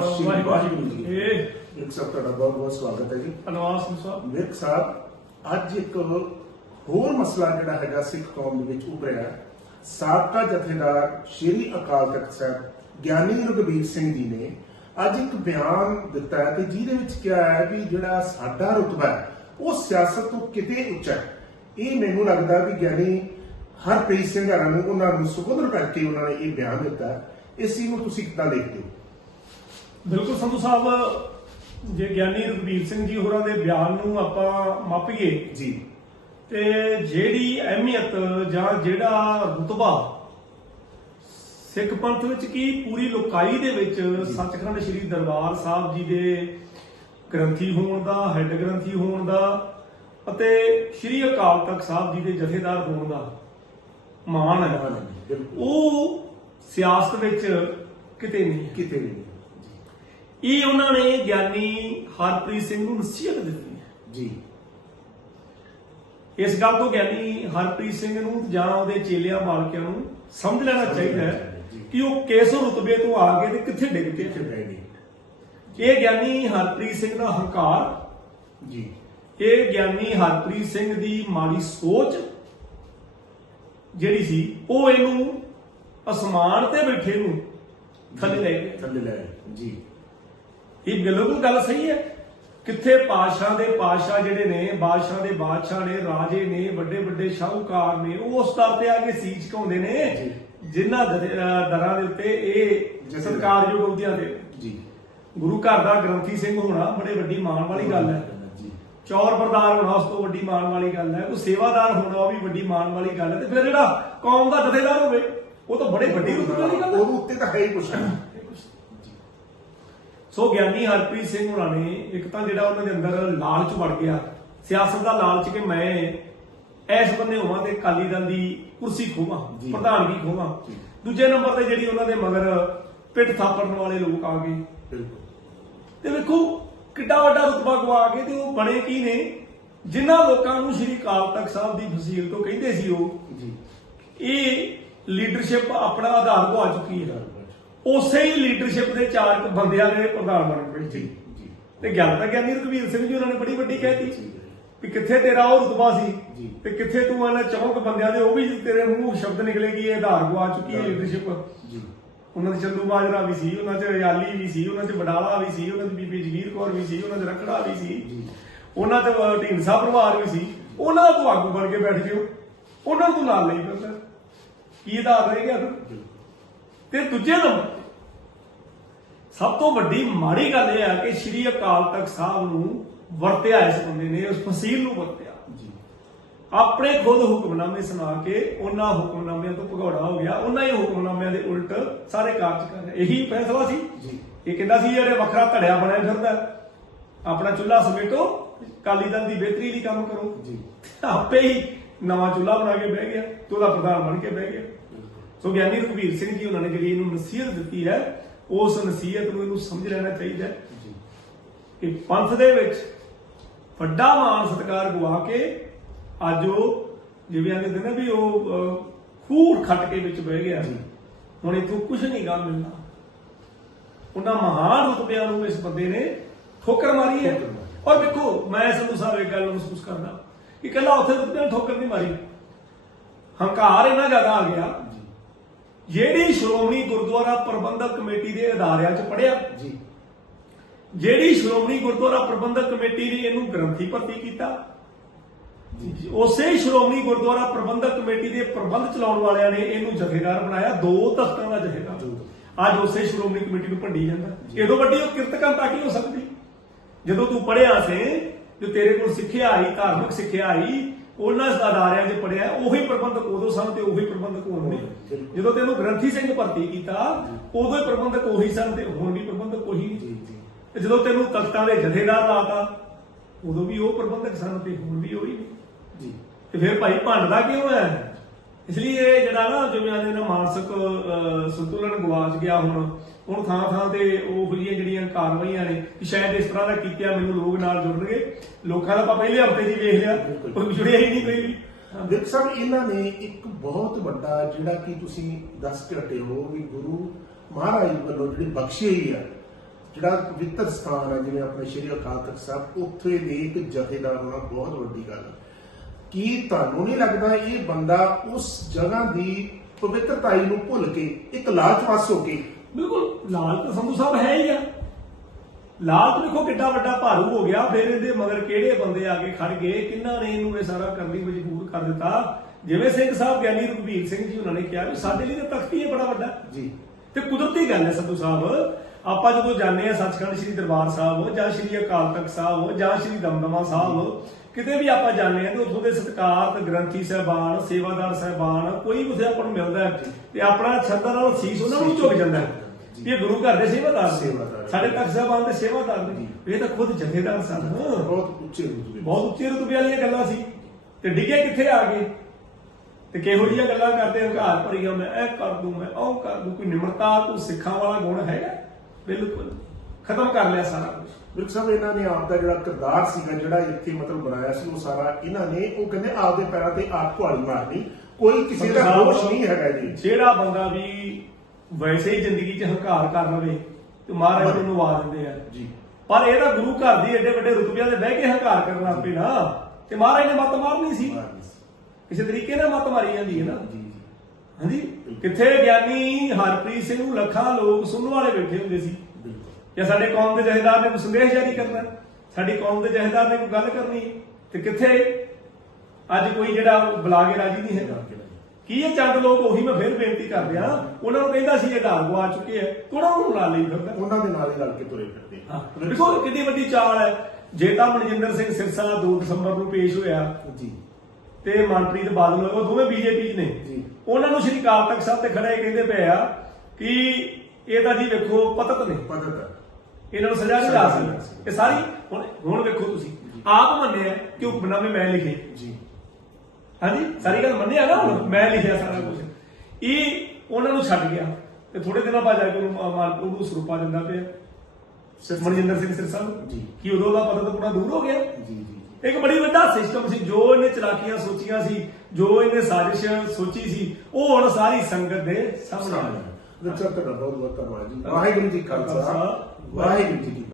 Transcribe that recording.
ਸ਼੍ਰੀ ਵਾਹਿਗੁਰੂ ਜੀ ਇਹ ਇੱਕ ਸਭ ਤੁਹਾਡਾ ਬਹੁਤ ਬਹੁਤ ਸਵਾਗਤ ਹੈ ਜੀ। ਅਨਵਾਸ ਸਿੰਘ ਸਾਹਿਬ। ਵਿਰਕ ਸਾਹਿਬ ਅੱਜ ਇੱਕ ਹੋਰ ਮਸਲਾ ਜਿਹੜਾ ਹੈਗਾ ਸਿੱਖ ਕੌਮ ਦੇ ਵਿੱਚ ਉੱਭਰਿਆ। ਹੈ। ਸਾਬਕਾ ਜਥੇਦਾਰ ਸ਼੍ਰੀ ਅਕਾਲ ਤਖਤ ਸਾਹਿਬ ਗਿਆਨੀ ਰਘਬੀਰ ਸਿੰਘ ਜੀ ਨੇ ਅੱਜ ਇੱਕ ਬਿਆਨ ਦਿੱਤਾ ਹੈ ਕਿ ਜਿਹਦੇ ਵਿੱਚ ਕਿਹਾ ਹੈ ਵੀ ਜਿਹੜਾ ਸਾਡਾ ਰੁਤਬਾ ਹੈ ਉਹ ਸਿਆਸਤ ਤੋਂ ਕਿਤੇ ਉੱਚਾ ਹੈ। ਇਹ ਮੈਨੂੰ ਲੱਗਦਾ ਵੀ ਗਿਆਨੀ ਹਰਪ੍ਰੀਤ ਸਿੰਘ ਹਰਾਂ ਨੂੰ ਉਹਨਾਂ ਨੂੰ ਸੁਪੁੱਤਰ ਕਰਕੇ ਉਹਨਾਂ ਨੇ ਇਹ ਬਿਆਨ ਦਿੱਤਾ। ਇਸ ਨੂੰ ਤੁਸੀਂ ਕਿੱਦਾਂ ਦੇਖਦੇ ਹੋ? ਬਿਲਕੁਲ ਸੰਧੂ ਸਾਹਿਬ ਜੇ ਗਿਆਨੀ ਰਘਬੀਰ ਸਿੰਘ ਜੀ ਹੋਰਾਂ ਦੇ ਬਿਆਨ ਨੂੰ ਆਪਾਂ ਮਾਪੀਏ ਜੀ। ਤੇ ਜਿਹੜੀ ਅਹਿਮੀਅਤ ਜਾਂ ਜਿਹੜਾ ਰੁਤਬਾ ਸਿੱਖ ਪੰਥ ਵਿੱਚ ਕੀ ਪੂਰੀ ਲੋਕਾਈ ਦੇ ਵਿੱਚ ਸੱਚਖੰਡ ਸ੍ਰੀ ਦਰਬਾਰ ਸਾਹਿਬ ਜੀ ਦੇ ਗ੍ਰੰਥੀ ਹੋਣ ਦਾ ਹੈੱਡ ਗ੍ਰੰਥੀ ਹੋਣ ਦਾ ਅਤੇ ਸ੍ਰੀ ਅਕਾਲ ਤਖਤ ਸਾਹਿਬ ਜੀ ਦੇ ਜਥੇਦਾਰ ਹੋਣ ਦਾ ਮਾਣ ਹੈ। ਉਹ ਸਿਆਸਤ ਵਿੱਚ ਕਿਤੇ ਨਹੀਂ। ਕਿਤੇ ਨਹੀਂ ਇਹ ਉਹਨਾਂ ਨੇ ਗਿਆਨੀ ਹਰਪ੍ਰੀਤ ਸਿੰਘ ਨੂੰ ਨਸੀਹਤ ਦਿੱਤੀ ਹੈ। ਜੀ। ਇਸ ਗੱਲ ਤੋਂ ਗਿਆਨੀ ਹਰਪ੍ਰੀਤ ਸਿੰਘ ਨੂੰ ਜਾਂ ਉਹਦੇ ਚੇਲਿਆਂ ਮਾਲਕਿਆਂ ਨੂੰ ਸਮਝ ਲੈਣਾ ਚਾਹੀਦਾ ਹੈ ਕਿ ਉਹ ਕਿਸ ਰੁਤਬੇ ਤੋਂ ਆ ਗਏ ਤੇ ਕਿੱਥੇ ਡਿੱਗ ਪਏ ਬਹਿ ਗਏ ਇਹ ਗਿਆਨੀ ਹਰਪ੍ਰੀਤ ਸਿੰਘ ਦਾ ਹੰਕਾਰ। ਜੀ। ਇਹ ਗਿਆਨੀ ਹਰਪ੍ਰੀਤ ਸਿੰਘ ਦੀ ਮਾੜੀ ਸੋਚ ਜਿਹੜੀ ਸੀ ਉਹ ਇਹਨੂੰ ਅਸਮਾਨ ਤੇ ਬੈਠੇ ਨੂੰ ਥੱਲੇ ਲੈ ਥੱਲੇ ਲੈ। ਜੀ। ਇਹ ਬਿਲਕੁਲ ਗੱਲ ਸਹੀ ਹੈ। ਕਿੱਥੇ ਪਾਸ਼ਾ ਦੇ ਪਾਸ਼ਾ ਜਿਹੜੇ ਨੇ ਬਾਦਸ਼ਾਹ ਦੇ ਬਾਦਸ਼ਾਹ ਨੇ ਰਾਜੇ ਨੇ ਵੱਡੇ ਵੱਡੇ ਸ਼ਾਹੂਕਾਰ ਨੇ ਉਹ ਉਸ ਦਰ ਤੇ ਆ ਕੇ ਸੀਜ ਝੁਕਾਉਂਦੇ ਨੇ ਜਿਨ੍ਹਾਂ ਦਰ- ਦੇ ਉੱਤੇ ਇਹ। ਸਤਿਕਾਰਯੋਗ ਅਹੁਦਿਆਂ ਤੇ ਜੀ। ਗੁਰੂ ਘਰ ਦਾ ਗ੍ਰੰਥੀ ਸਿੰਘ ਹੋਣਾ ਬੜੇ ਵੱਡੀ ਮਾਣ ਵਾਲੀ ਗੱਲ ਹੈ। ਚੌਰ ਬਰਦਾਰ ਹੋਣਾ ਉਸ ਤੋਂ ਵੱਡੀ ਮਾਣ ਵਾਲੀ ਗੱਲ ਹੈ। ਕੋਈ ਸੇਵਾਦਾਰ ਹੋਣਾ ਉਹ ਵੀ ਵੱਡੀ ਮਾਣ ਵਾਲੀ ਗੱਲ ਹੈ। ਤੇ ਫਿਰ ਜਿਹੜਾ ਕੌਮ ਦਾ ਜਥੇਦਾਰ ਹੋਵੇ ਉਹ ਤਾਂ ਬੜੇ ਵੱਡੀ ਰੁਤਬੇ ਵਾਲੀ ਗੱਲ ਹੈ। ਉਹਦੇ ਉੱਤੇ ਤਾਂ ਹੈ ਹੀ ਕੁਛ ਸੋ ਗਿਆਨੀ ਹਰਪ੍ਰੀਤ ਸਿੰਘ ਹੋਣਾ ਨੇ ਇੱਕ ਤਾਂ ਜਿਹੜਾ ਉਹਨਾਂ ਦੇ ਅੰਦਰ ਲਾਲਚ ਵੜ ਗਿਆ ਸਿਆਸਤ ਦਾ ਲਾਲਚ ਕਿ ਮੈਂ ਇਸ ਬੰਨੇ ਹੋਵਾਂ ਤੇ ਅਕਾਲੀ ਦਲ ਦੀ ਕੁਰਸੀ ਖੋਵਾਂ। ਪ੍ਰਧਾਨਗੀ ਖੋਵਾਂ। ਦੂਜੇ ਨੰਬਰ ਤੇ ਜਿਹੜੀ ਉਹਨਾਂ ਦੇ ਮਗਰ ਪਿੱਠ ਥਾਪੜਨ ਵਾਲੇ ਲੋਕ ਆ ਗਏ। ਤੇ ਵੇਖੋ ਕਿੱਡਾ ਵੱਡਾ ਰੁਤਬਾ ਗਵਾ ਕੇ ਤੇ ਉਹ ਬਣੇ ਕੀ ਨੇ? ਜਿਨ੍ਹਾਂ ਲੋਕਾਂ ਨੂੰ ਸ੍ਰੀ ਅਕਾਲ ਤਖਤ ਸਾਹਿਬ ਦੀ ਫਸੀਲ ਤੋਂ ਕਹਿੰਦੇ ਸੀ ਉਹ ਜੀ। ਇਹ ਲੀਡਰਸ਼ਿਪ ਆਪਣਾ ਆਧਾਰ ਗਵਾ ਚੁੱਕੀ ਹੈ। ਉਸੇ ਹੀ ਲੀਡਰਸ਼ਿਪ ਦੇ ਚਾਰ ਕੁ ਬੰਦਿਆਂ ਦੇ ਪ੍ਰਧਾਨ ਬਣ ਗਏ। ਜੀ ਤੇ ਗੱਲ ਤਾਂ ਗਿਆਨੀ ਰਘਵੀਰ ਸਿੰਘ ਜੀ ਉਹਨਾਂ ਨੇ ਬੜੀ ਵੱਡੀ ਕਹਿਤੀ। ਵੀ ਕਿੱਥੇ ਤੇਰਾ ਉਹ ਰੁਤਬਾ ਸੀ। ਤੇ ਕਿੱਥੇ ਤੂੰ ਇਹਨਾਂ ਚੌਂਕ ਬੰਦਿਆਂ ਦੇ ਉਹ ਵੀ ਤੇਰੇ ਮੂੰਹ ਸ਼ਬਦ ਨਿਕਲੇ ਕਿ ਇਹ ਆਧਾਰ ਗਵਾ ਚੁੱਕੀ ਹੈ ਲੀਡਰਸ਼ਿਪ ਜੀ। ਉਹਨਾਂ ਦੇ ਚੰਦੂ ਬਾਜਰਾ ਵੀ ਸੀ ਉਹਨਾਂ 'ਚ ਅਯਾਲੀ ਵੀ ਸੀ ਉਹਨਾਂ 'ਚ ਵਡਾਲਾ ਵੀ ਸੀ ਉਹਨਾਂ 'ਚ ਬੀਬੀ ਜਗੀਰ ਕੌਰ ਵੀ ਸੀ ਉਹਨਾਂ 'ਚ ਰਖੜਾ ਵੀ ਸੀ। ਉਹਨਾਂ 'ਚ ਢੀਂਡਸਾ ਪਰਿਵਾਰ ਵੀ ਸੀ। ਉਹਨਾਂ ਦਾ ਤੂੰ ਆਗੂ ਬਣ ਕੇ ਬੈਠ ਗਿਓ ਉਹਨਾਂ ਨੂੰ ਤੂੰ ਨਾਲ ਲਈ ਫਿਰਦਾ ਕੀ ਆਧਾਰ ਰਹਿ ਗਿਆ ਫਿਰ ਤੇ ਦੂਜੇ ਨੰਬਰ ਤੇ ਸਭ ਤੋਂ ਵੱਡੀ ਮਾੜੀ ਗੱਲ ਇਹ ਹੈ ਕਿ ਸ਼੍ਰੀ ਅਕਾਲ ਤਖਤ ਸਾਹਿਬ ਨੂੰ ਵਰਤਿਆ ਇਸ ਬੰਦੇ ਨੇ ਉਸ ਫਸੀਲ ਨੂੰ ਵਰਤਿਆ। ਜੀ। ਆਪਣੇ ਖੁਦ ਹੁਕਮਨਾਮੇ ਸੁਣਾ ਕੇ ਉਹਨਾਂ ਹੁਕਮਨਾਮਿਆਂ ਤੋਂ ਭਗੌੜਾ ਹੋ ਗਿਆ ਉਹਨਾਂ ਹੀ ਹੁਕਮਨਾਮਿਆਂ ਦੇ ਉਲਟ ਸਾਰੇ ਕਾਰਜ ਕਰ ਰਿਹਾ। ਇਹੀ ਫੈਸਲਾ ਸੀ। ਜੀ। ਇਹ ਕਹਿੰਦਾ ਸੀ ਜਿਹੜੇ ਵੱਖਰਾ ਧੜਿਆ ਬਣਿਆ ਫਿਰਦਾ ਆਪਣਾ ਚੁੱਲ੍ਹਾ ਸਮੇਟੋ ਕਾਲੀ ਦਲ ਦੀ ਬਿਹਤਰੀ ਲਈ ਕੰਮ ਕਰੋ। ਜੀ। ਆਪੇ ਹੀ ਨਵਾਂ ਚੁੱਲ੍ਹਾ ਬਣਾ ਕੇ ਬਹਿ ਗਿਆ ਤੇ ਉਹਦਾ ਪ੍ਰਧਾਨ ਬਣ ਕੇ ਬਹਿ ਗਿਆ। ਸੋ ਗਿਆਨੀ ਰਘਬੀਰ ਸਿੰਘ ਜੀ ਉਹਨਾਂ ਨੇ ਜਿਹੜੀ ਇਹਨੂੰ ਨਸੀਹਤ ਦਿੱਤੀ ਹੈ ਉਸ ਨਸੀਹਤ ਨੂੰ ਇਹਨੂੰ ਸਮਝ ਲੈਣਾ ਚਾਹੀਦਾ ਕਿ ਪੰਥ ਦੇ ਵਿੱਚ ਵੱਡਾ ਮਾਨ ਸਤਿਕਾਰ ਗਵਾ ਕੇ ਅੱਜ ਉਹ ਜਿਵੇਂ ਆਂਦੇ ਨੇ ਵੀ ਉਹ ਖੂੜ ਖੱਟ ਕੇ ਵਿੱਚ ਬਹਿ ਗਿਆ। ਜੀ। ਹੁਣ ਇਥੋਂ ਕੁਝ ਨਹੀਂ ਗਾ ਮਿਲਣਾ। ਉਹਨਾਂ ਮਹਾਨ ਰੁਤਬਿਆਂ ਨੂੰ ਇਸ ਬੰਦੇ ਨੇ ਠੋਕਰ ਮਾਰੀ ਹੈ। ਔਰ ਵੇਖੋ ਮੈਂ ਸੰਧੂ ਸਾਹਿਬ ਇੱਕ ਗੱਲ ਮਹਿਸੂਸ ਕਰਦਾ ਕਿ ਇਕੱਲਾ ਉੱਥੇ ਰੁਤਬਿਆਂ ਨੂੰ ਠੋਕਰ ਨਹੀਂ ਮਾਰੀ। ਹੰਕਾਰ ਇੰਨਾ ਜ਼ਿਆਦਾ ਆ ਗਿਆ ਜਿਹੜੀ ਸ਼੍ਰੋਮਣੀ ਗੁਰਦੁਆਰਾ ਪ੍ਰਬੰਧਕ ਕਮੇਟੀ ਦੇ ਅਦਾਰਿਆਂ 'ਚ ਪੜਿਆ ਜੀ। ਜਿਹੜੀ ਸ਼੍ਰੋਮਣੀ ਗੁਰਦੁਆਰਾ ਪ੍ਰਬੰਧਕ ਕਮੇਟੀ ਨੇ ਇਹਨੂੰ ਗ੍ਰੰਥੀ ਭਰਤੀ ਕੀਤਾ ਉਸੇ ਸ਼੍ਰੋਮਣੀ ਗੁਰਦੁਆਰਾ ਪ੍ਰਬੰਧਕ ਕਮੇਟੀ ਦੇ ਪ੍ਰਬੰਧ ਚਲਾਉਣ ਵਾਲਿਆਂ ਨੇ ਇਹਨੂੰ ਜਥੇਦਾਰ ਬਣਾਇਆ ਦੋ ਤਖਤਾਂ ਦਾ ਜਥੇਦਾਰ। ਅੱਜ ਉਸੇ ਸ਼੍ਰੋਮਣੀ ਕਮੇਟੀ ਨੂੰ ਭੰਡੀ ਜਾਂਦਾ। ਇਹਦੋਂ ਵੱਡੀ ਉਹ ਕਿਰਤਕੰਤਾ ਕੀ ਹੋ ਸਕਦੀ? ਜਦੋਂ ਤੂੰ ਪੜਿਆ ਸੇ ਜੋ ਤੇਰੇ ਕੋਲ ਸਿੱਖਿਆ ਆਈ ਧਾਰਮਿਕ ਸਿੱਖਿਆ ਆਈ ਉਹਨਾਂ ਅਦਾਰਿਆਂ 'ਚ ਪੜਿਆ ਉਹੀ ਪ੍ਰਬੰਧਕ ਉਦੋਂ ਸਨ ਤੇ ਉਹੀ ਪ੍ਰਬੰਧਕ ਹੁਣ ਨੇ। ਜਦੋਂ ਤੈਨੂੰ ਗ੍ਰੰਥੀ ਸਿੰਘ ਭਰਤੀ ਕੀਤਾ ਉਦੋਂ ਹੀ ਪ੍ਰਬੰਧਕ ਉਹੀ ਸਨ ਤੇ ਹੁਣ ਵੀ ਪ੍ਰਬੰਧਕ ਉਹੀ ਨੇ। ਤੇ ਜਦੋਂ ਤੈਨੂੰ ਤਖਤਾਂ ਦੇ ਜਥੇਦਾਰ ਲਾਤਾ ਉਦੋਂ ਵੀ ਉਹ ਪ੍ਰਬੰਧਕ ਸਨ ਤੇ ਹੁਣ ਵੀ ਉਹੀ ਨੇ। ਜੀ। ਤੇ ਫਿਰ ਭਾਈ ਭੰਡਦਾ ਕਿਉਂ ਹੈ? ਇਸ ਲਈ ਇਹ ਜਿਹੜਾ ਨਾ ਜਿਵੇਂ ਆਦੇ ਨਾ ਮਾਨਸਿਕ ਸੰਤੁਲਨ ਗਵਾਚ ਗਿਆ ਹੁਣ ਹੁਣ ਥਾਂ ਥਾਂ ਤੇ ਉਹ ਜਿਹੜੀਆਂ ਜਿਹੜੀਆਂ ਕਾਰਵਾਈਆਂ ਨੇ ਕਿ ਸ਼ਾਇਦ ਇਸ ਤਰ੍ਹਾਂ ਦਾ ਕੀਤਿਆ ਮੈਨੂੰ ਲੋਕ ਨਾਲ ਜੁੜਨਗੇ ਲੋਕਾਂ ਦਾ ਆਪਾਂ ਪਹਿਲੇ ਹਫ਼ਤੇ ਹੀ ਵੇਖ ਲਿਆ। ਕੋਈ ਜੁੜਿਆ ਹੀ ਨਹੀਂ ਕੋਈ ਵਿਕ ਸਾਹਿਬ ਇਹਨਾਂ ਨੇ ਇੱਕ ਬਹੁਤ ਵੱਡਾ ਜਿਹੜਾ ਕਿ ਤੁਸੀਂ ਦੱਸ ਕੇ ਹਟੇ ਹੋ ਵੀ ਗੁਰੂ ਮਹਾਰਾਜ ਵੱਲੋਂ ਜਿਹੜੀ ਬਖਸ਼ੀ ਹੋਈ ਆ ਜਿਹੜਾ ਪਵਿੱਤਰ ਸਥਾਨ ਹੈ ਜਿਵੇਂ ਆਪਣੇ ਸ਼੍ਰੀ ਅਕਾਲ ਤਖਤ ਸਾਹਿਬ ਉੱਥੇ ਦੇ ਇੱਕ ਜਥੇਦਾਰ ਹੋਣਾ ਬਹੁਤ ਵੱਡੀ ਗੱਲ ਹੈ ਕੀ ਤੁਹਾਨੂੰ ਨਹੀਂ ਲੱਗਦਾ ਇਹ ਬੰਦਾ ਉਸ ਜਗ੍ਹਾ ਦੀ ਪਵਿੱਤਰਤਾਈ ਨੂੰ ਭੁੱਲ ਕੇ ਇੱਕ ਲਾਲਚਵਾਸ ਹੋ ਕੇ? ਬਿਲਕੁਲ ਲਾਲ ਤਾਂ ਸੰਧੂ ਸਾਹਿਬ ਹੈ ਹੀ ਆ। ਲਾਲ ਤਾਂ ਦੇਖੋ ਕਿੱਡਾ ਵੱਡਾ ਭਾਰੂ ਹੋ ਗਿਆ ਫਿਰ ਇਹਦੇ ਮਗਰ ਕਿਹੜੇ ਬੰਦੇ ਆ ਕੇ ਖੜ ਗਏ ਕਿੰਨਾਂ ਨੇ ਇਹਨੂੰ ਇਹ ਸਾਰਾ ਕਰਨ ਲਈ ਮਜਬੂਰ ਕਰ ਦਿੱਤਾ? ਜਿਵੇਂ ਸਿੰਘ ਸਾਹਿਬ ਗਿਆਨੀ ਰਘਬੀਰ ਸਿੰਘ ਜੀ ਉਹਨਾਂ ਨੇ ਕਿਹਾ ਵੀ ਸਾਡੇ ਲਈ ਤਾਂ ਤਖਤ ਹੀ ਹੈ ਬੜਾ ਵੱਡਾ। ਜੀ। ਤੇ ਕੁਦਰਤੀ ਗੱਲ ਹੈ ਸੰਧੂ ਸਾਹਿਬ ਆਪਾਂ ਜਦੋਂ ਜਾਂਦੇ ਆ ਸੱਚਖੰਡ ਸ੍ਰੀ ਦਰਬਾਰ ਸਾਹਿਬ ਜਾਂ ਸ੍ਰੀ ਅਕਾਲ ਤਖਤ ਸਾਹਿਬ ਜਾਂ ਸ੍ਰੀ ਦਮਦਮਾ ਸਾਹਿਬ ਕਿਤੇ ਵੀ ਆਪਾਂ ਜਾਂਦੇ ਆ ਤੇ ਉੱਥੋਂ ਦੇ ਸਤਿਕਾਰਤ ਗ੍ਰੰਥੀ ਸਾਹਿਬਾਨ ਸੇਵਾਦਾਰ ਸਾਹਿਬਾਨ ਕੋਈ ਵੀ ਉੱਥੇ ਆਪਾਂ ਨੂੰ ਮਿਲਦਾ ਹੈ ਤੇ ਆਪਣਾ ਛੰਦਾਂ ਨਾਲ ਸੀਸ ਉਹਨਾਂ ਨੂੰ ਝੁਕ ਜਾਂਦਾ ਹੈ ਇਹ ਗੁਰੂ ਘਰ ਦੇ ਸੇਵਾਦਾਰ ਸੇਵਾਦਾਰ। ਸਾਡੇ ਤਖਤ ਸਾਹਿਬਾਨ ਦੇ ਸੇਵਾਦਾਰ ਨੇ। ਇਹ ਤਾਂ ਖੁਦ ਜਥੇਦਾਰ ਸਨ। ਬਹੁਤ ਉੱਚੇ ਦੇ। ਬਹੁਤ ਉੱਚੇ ਰੁਤਬੇ ਵਾਲੀਆਂ ਗੱਲਾਂ ਸੀ। ਤੇ ਡਿੱਗੇ ਕਿੱਥੇ ਆ ਗਏ? ਤੇ ਕਿਹੋ ਜਿਹੀਆਂ ਗੱਲਾਂ ਕਰਦੇ ਹੰਕਾਰ ਭਰੀਆਂ ਮੈਂ ਇਹ ਕਰ ਦੂੰ ਮੈਂ ਉਹ ਕਰ ਦੂੰ। ਕੋਈ ਨਿਮਰਤਾ ਕੋਈ ਸਿੱਖਾਂ ਵਾਲਾ ਗੁਣ ਹੈਗਾ? ਬਿਲਕੁਲ। ਖਤਮ ਕਰ ਲਿਆ ਸਾਰਾ ਕੁਝ ਬਿਲਕੁਲ ਸਾਹਿਬ ਇਹਨਾਂ ਨੇ ਆਪ ਦਾ ਜਿਹੜਾ ਕਿਰਦਾਰ ਸੀਗਾ ਜਿਹੜਾ ਇੱਥੇ ਮਤਲਬ ਬਣਾਇਆ ਸੀ ਉਹ ਸਾਰਾ ਇਹਨਾਂ ਨੇ ਉਹ ਕਹਿੰਦੇ ਆਪਦੇ ਪੈਰਾਂ ਤੇ ਆਪ ਕੁਹਾੜੀ ਮਾਰਨੀ। ਕੋਈ ਕਿਸੇ ਦਾ ਦੋਸ਼ ਨਹੀਂ ਹੈਗਾ ਜੀ। ਜਿਹੜਾ ਬੰਦਾ ਵੀ ਵੈਸੇ ਹੀ ਜ਼ਿੰਦਗੀ 'ਚ ਹੰਕਾਰ ਕਰ ਲਵੇ ਤੇ ਮਹਾਰਾਜ ਨੂੰ ਨਵਾ ਦਿੰਦੇ ਆ। ਜੀ। ਪਰ ਇਹ ਤਾਂ ਗੁਰੂ ਘਰ ਦੀ ਏਡੇ ਵੱਡੇ ਰੁਤਬਿਆਂ ਦੇ ਬਹਿ ਕੇ ਹੰਕਾਰ ਕਰਨ ਲੱਗ ਪਏ ਨਾ ਤੇ ਮਹਾਰਾਜ ਨੇ ਮੱਤ ਮਾਰਨੀ ਸੀ। ਕਿਸੇ ਤਰੀਕੇ ਨਾਲ ਮੱਤ ਮਾਰੀ ਜਾਂਦੀ ਹੈ ਨਾ। ਹਾਂਜੀ? ਕਿੱਥੇ ਗਿਆਨੀ ਹਰਪ੍ਰੀਤ ਸਿੰਘ ਨੂੰ ਲੱਖਾਂ ਲੋਕ ਸੁਣਨ ਵਾਲੇ ਬੈਠੇ ਹੁੰਦੇ ਸੀ। ਜਾਂ ਸਾਡੇ ਕੌਮ ਦੇ ਜਹੇਦਾਰ ਨੇ ਕੋਈ ਸੰਦੇਸ਼ ਜਾਰੀ ਕਰਨਾ ਸਾਡੀ ਕੌਮ ਦੇ ਜਹੇਦਾਰ ਨੇ ਕੋਈ ਗੱਲ ਕਰਨੀ ਤੇ ਕਿੱਥੇ? ਅੱਜ ਕੋਈ ਜਿਹੜਾ ਬੁਲਾ ਕੇ ਰਾਜੀ ਨਹੀਂ ਹੈਗਾ। ਕੀ ਇਹ ਚੰਦ ਲੋਕ ਉਹੀ ਮੈਂ ਫਿਰ ਬੇਨਤੀ ਕਰ ਰਿਹਾ ਉਹਨਾਂ ਨੂੰ ਕਹਿੰਦਾ ਸੀ ਇਹ ਘਰ ਗਵਾ ਚੁੱਕੇ ਆ ਕੋਣਾ ਨੂੰ ਲਾ ਲਈ ਫਿਰਦਾ? ਉਹਨਾਂ ਦੇ ਨਾਲ ਹੀ ਰਲ ਕੇ ਤੁਰੇ ਫਿਰਦੇ ਹਾਂ ਦੇਖੋ ਕਿੰਨੀ ਵੱਡੀ ਚਾਲ ਹੈ। ਜੇ ਤਾਂ ਮਨਜਿੰਦਰ ਸਿੰਘ ਸਿਰਸਾ 2 ਦਸੰਬਰ ਨੂੰ ਪੇਸ਼ ਹੋਇਆ। ਜੀ। ਤੇ ਮਨਪ੍ਰੀਤ ਬਾਦਲ ਉਹ ਦੋਵੇਂ ਬੀਜੇਪੀ ਨੇ। ਜੀ। ਉਹਨਾਂ ਨੂੰ ਸ਼੍ਰੀ ਅਕਾਲ ਤਖਤ ਸਾਹਿਬ ਤੇ ਖੜੇ ਕਹਿੰਦੇ ਪਏ ਆ ਕਿ ਇਹ ਤਾਂ ਜੀ ਵੇਖੋ ਪਤਤ ਨੇ। ਪਦਤ ਇਹਨਾਂ ਨੂੰ ਸਜ਼ਾ ਨਹੀਂ ਲਾ ਸਕਦੀ ਇਹ ਸਾਰੀ ਹੁਣ ਹੁਣ ਵੇਖੋ ਤੁਸੀਂ। ਆਪ ਮੰਨਿਆ ਕਿ ਹੁਕਮਨਾਮੇ ਮੈਂ ਲਿਖੇ। ਜੀ। ਹਾਂਜੀ? ਸਾਰੀ ਗੱਲ ਮੰਨਿਆ ਨਾ ਹੁਣ? ਮੈਂ ਲਿਖਿਆ ਸਾਰਾ ਕੁਝ। ਇਹ ਉਹਨਾਂ ਨੂੰ ਛੱਡ ਗਿਆ। ਤੇ ਥੋੜੇ ਦਿਨਾਂ ਬਾਅਦ ਜਾ ਕੇ ਮਾਲਪੁਰ ਨੂੰ ਸਰੂਪਾ ਦਿੰਦਾ ਪਿਆ। ਮਨਜਿੰਦਰ ਸਿੰਘ ਸਿਰਸਾ ਨੂੰ। ਜੀ। ਕੀ ਉਦੋਂ ਦਾ ਪਤਾ ਤਾਂ ਪੂਰਾ ਦੂਰ ਹੋ ਗਿਆ। ਜੀ ਜੀ। ਇੱਕ ਬੜੀ ਵੱਡਾ ਸਿਸਟਮ ਸੀ ਜੋ ਇਹਨੇ ਚਲਾਕੀਆਂ ਸੋਚੀਆਂ ਸੀ ਜੋ ਇਹਨੇ ਸਾਜ਼ਿਸ਼ ਸੋਚੀ ਸੀ ਉਹ ਹੁਣ ਸਾਰੀ ਸੰਗਤ ਦੇ ਸਾਹਮਣੇ ਆ ਗਈ। ਵਿਚਾਰ ਤੁਹਾਡਾ ਬਹੁਤ ਬਹੁਤ ਧੰਨਵਾਦ ਜੀ। ਵਾਹਿਗੁਰੂ ਜੀ ਕਾ ਖਾਲਸਾ। ਵਾਹਿਗੁਰੂ ਜੀ ਕੀ